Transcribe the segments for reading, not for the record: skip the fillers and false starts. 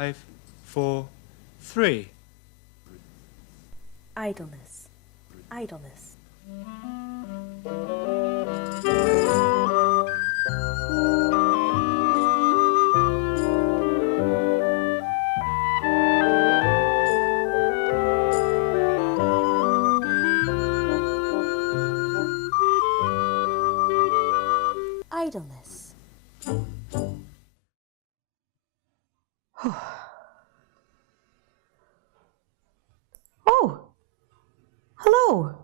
5, 4, 3. Idleness, idleness. Idleness. Oh, hello.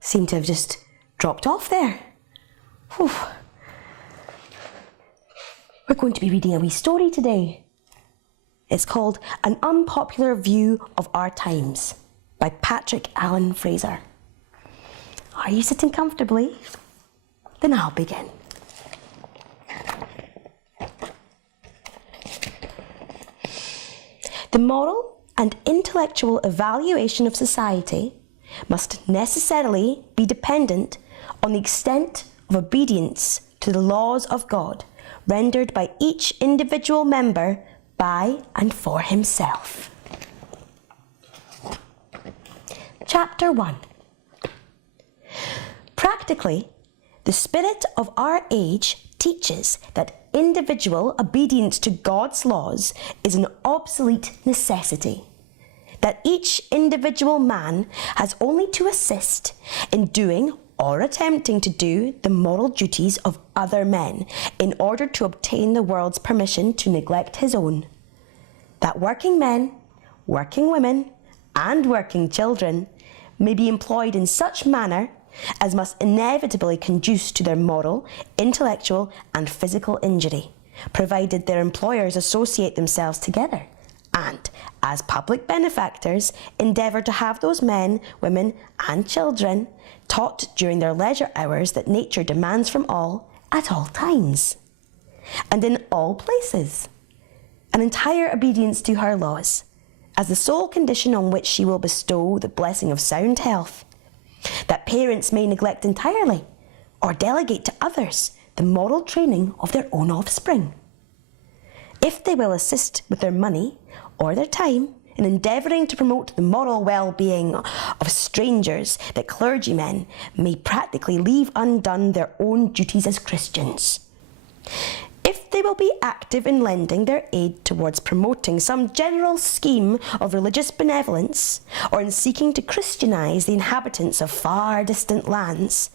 Seem to have just dropped off there. Whew. We're going to be reading a wee story today. It's called An Unpopular View of Our Times by Patrick Allen Fraser. Are you sitting comfortably? Then I'll begin. The moral and intellectual evaluation of society must necessarily be dependent on the extent of obedience to the laws of God rendered by each individual member by and for himself. Chapter 1. Practically, the spirit of our age teaches that individual obedience to God's laws is an obsolete necessity, that each individual man has only to assist in doing or attempting to do the moral duties of other men in order to obtain the world's permission to neglect his own, that working men, working women, and working children may be employed in such manner as must inevitably conduce to their moral, intellectual, and physical injury, provided their employers associate themselves together and, as public benefactors, endeavour to have those men, women, and children taught during their leisure hours that nature demands from all at all times, and in all places, an entire obedience to her laws, as the sole condition on which she will bestow the blessing of sound health, that parents may neglect entirely or delegate to others the moral training of their own offspring. If they will assist with their money or their time in endeavouring to promote the moral well-being of strangers, that clergymen may practically leave undone their own duties as Christians. If they will be active in lending their aid towards promoting some general scheme of religious benevolence, or in seeking to Christianize the inhabitants of far distant lands,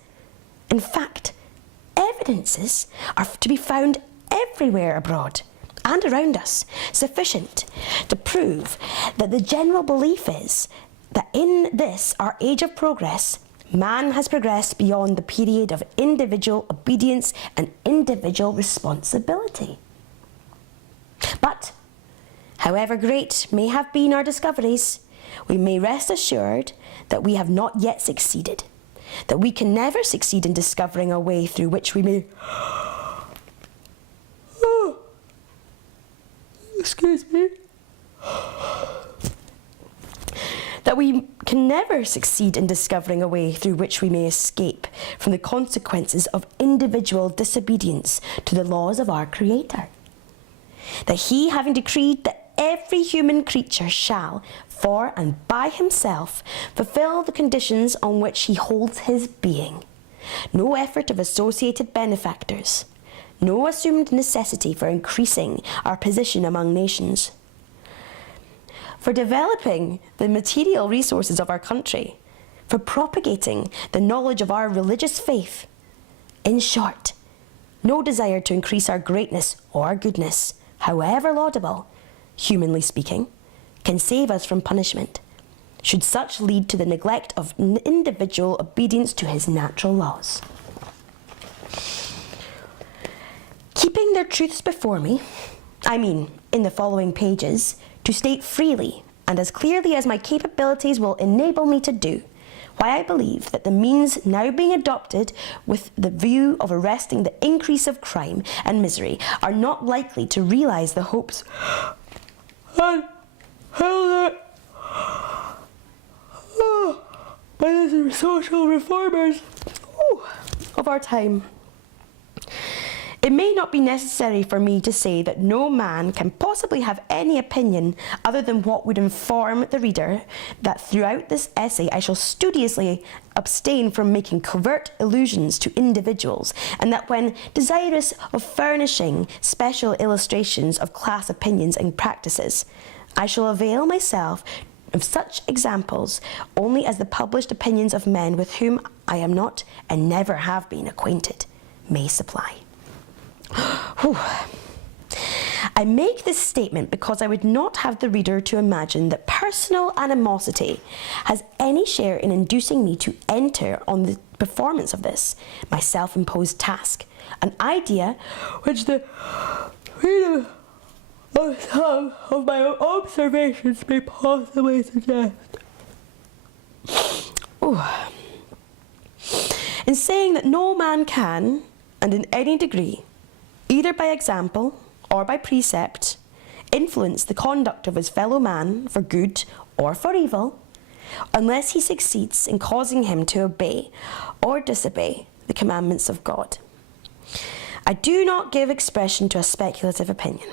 in fact, evidences are to be found everywhere abroad and around us, sufficient to prove that the general belief is that in this, our age of progress, man has progressed beyond the period of individual obedience and individual responsibility. But, however great may have been our discoveries, we may rest assured that we have not yet succeeded, that we can never succeed in discovering a way through which we may... Excuse me. That we can never succeed in discovering a way through which we may escape from the consequences of individual disobedience to the laws of our Creator. That He, having decreed that every human creature shall, for and by himself, fulfill the conditions on which he holds his being, no effort of associated benefactors, no assumed necessity for increasing our position among nations, for developing the material resources of our country, for propagating the knowledge of our religious faith. In short, no desire to increase our greatness or goodness, however laudable, humanly speaking, can save us from punishment, should such lead to the neglect of individual obedience to his natural laws. Keeping their truths before me, I mean, in the following pages, to state freely and as clearly as my capabilities will enable me to do, why I believe that the means now being adopted with the view of arresting the increase of crime and misery are not likely to realise the hopes and held by the social reformers of our time. It may not be necessary for me to say that no man can possibly have any opinion other than what would inform the reader that throughout this essay I shall studiously abstain from making covert allusions to individuals, and that when desirous of furnishing special illustrations of class opinions and practices, I shall avail myself of such examples only as the published opinions of men with whom I am not and never have been acquainted may supply. I make this statement because I would not have the reader to imagine that personal animosity has any share in inducing me to enter on the performance of this, my self-imposed task, an idea which the reader of some of my observations may possibly suggest. In saying that no man can, and in any degree, either by example or by precept, influence the conduct of his fellow man for good or for evil, unless he succeeds in causing him to obey or disobey the commandments of God. I do not give expression to a speculative opinion.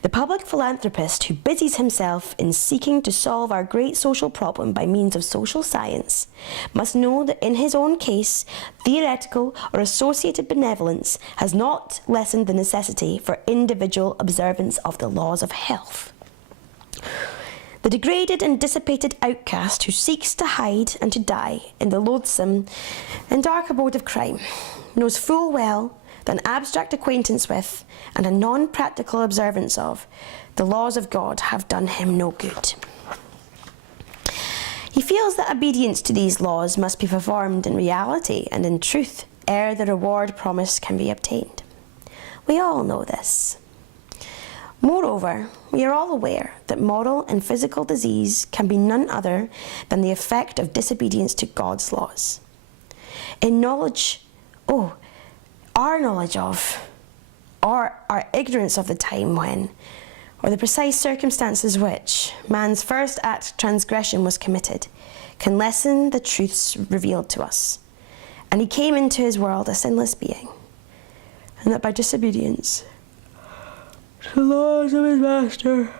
The public philanthropist who busies himself in seeking to solve our great social problem by means of social science must know that in his own case, theoretical or associated benevolence has not lessened the necessity for individual observance of the laws of health. The degraded and dissipated outcast who seeks to hide and to die in the loathsome and dark abode of crime knows full well that an abstract acquaintance with and a non-practical observance of the laws of God have done him no good. He feels that obedience to these laws must be performed in reality and in truth ere the reward promised can be obtained. We all know this. Moreover, we are all aware that moral and physical disease can be none other than the effect of disobedience to God's laws. In knowledge, our knowledge of, or our ignorance of the time when, or the precise circumstances which man's first act of transgression was committed, can lessen the truths revealed to us. And he came into his world a sinless being, and that by disobedience to the laws of his master,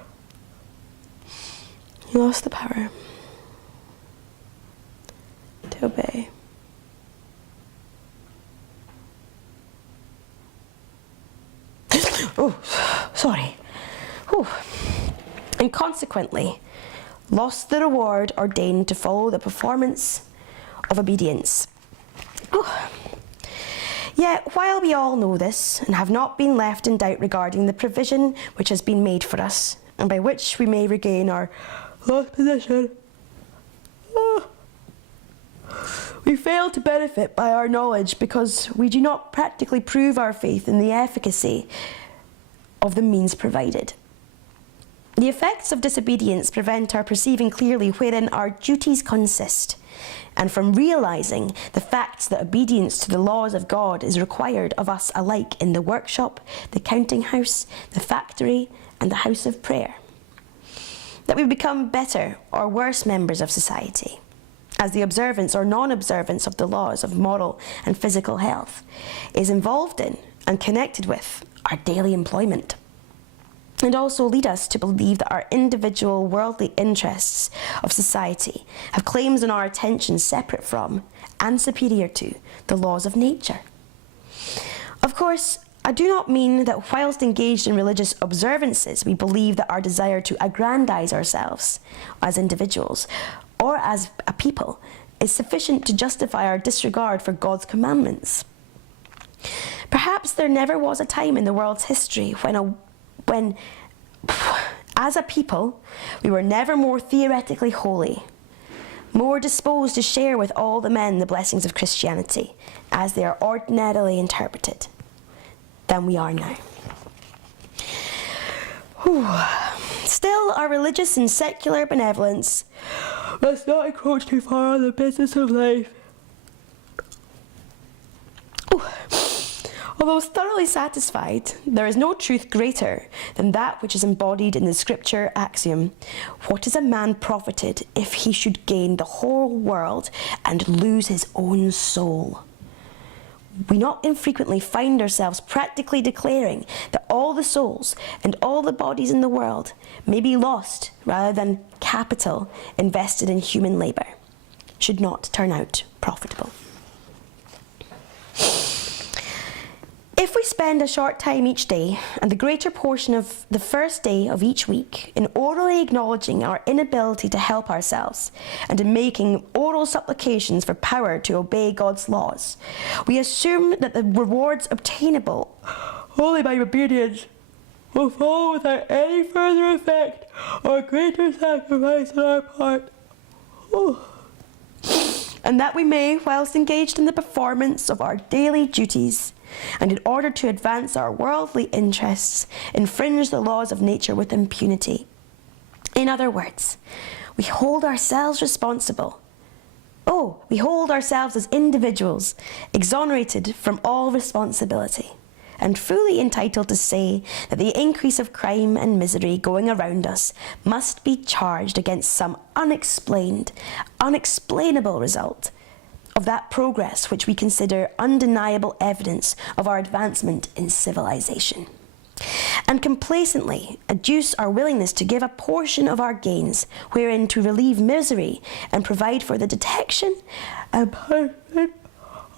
he lost the power to obey. And consequently, lost the reward ordained to follow the performance of obedience. Yet, while we all know this, and have not been left in doubt regarding the provision which has been made for us, and by which we may regain our lost position, we fail to benefit by our knowledge because we do not practically prove our faith in the efficacy of the means provided. The effects of disobedience prevent our perceiving clearly wherein our duties consist, and from realising the facts that obedience to the laws of God is required of us alike in the workshop, the counting house, the factory, and the house of prayer. That we become better or worse members of society, as the observance or non-observance of the laws of moral and physical health is involved in and connected with our daily employment, and also lead us to believe that our individual worldly interests of society have claims on our attention separate from and superior to the laws of nature. Of course, I do not mean that whilst engaged in religious observances, we believe that our desire to aggrandize ourselves as individuals or as a people is sufficient to justify our disregard for God's commandments. Perhaps there never was a time in the world's history when, as a people, we were never more theoretically holy, more disposed to share with all the men the blessings of Christianity, as they are ordinarily interpreted, than we are now. Still, our religious and secular benevolence must not encroach too far on the business of life. Although thoroughly satisfied, there is no truth greater than that which is embodied in the scripture axiom, "What is a man profited if he should gain the whole world and lose his own soul?" we not infrequently find ourselves practically declaring that all the souls and all the bodies in the world may be lost rather than capital invested in human labour should not turn out profitable. If we spend a short time each day and the greater portion of the first day of each week in orally acknowledging our inability to help ourselves and in making oral supplications for power to obey God's laws, we assume that the rewards obtainable only by obedience will fall without any further effect or greater sacrifice on our part. And that we may, whilst engaged in the performance of our daily duties, and in order to advance our worldly interests, infringe the laws of nature with impunity. In other words, we hold ourselves responsible. We hold ourselves as individuals, exonerated from all responsibility, and fully entitled to say that the increase of crime and misery going around us must be charged against some unexplained, unexplainable result of that progress which we consider undeniable evidence of our advancement in civilization, and complacently adduce our willingness to give a portion of our gains wherein to relieve misery and provide for the detection and punishment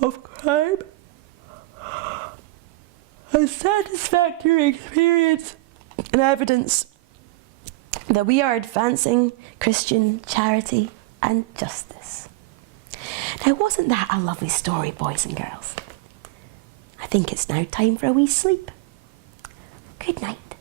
of crime, a satisfactory experience and evidence that we are advancing Christian charity and justice. Now, wasn't that a lovely story, boys and girls? I think it's now time for a wee sleep. Good night.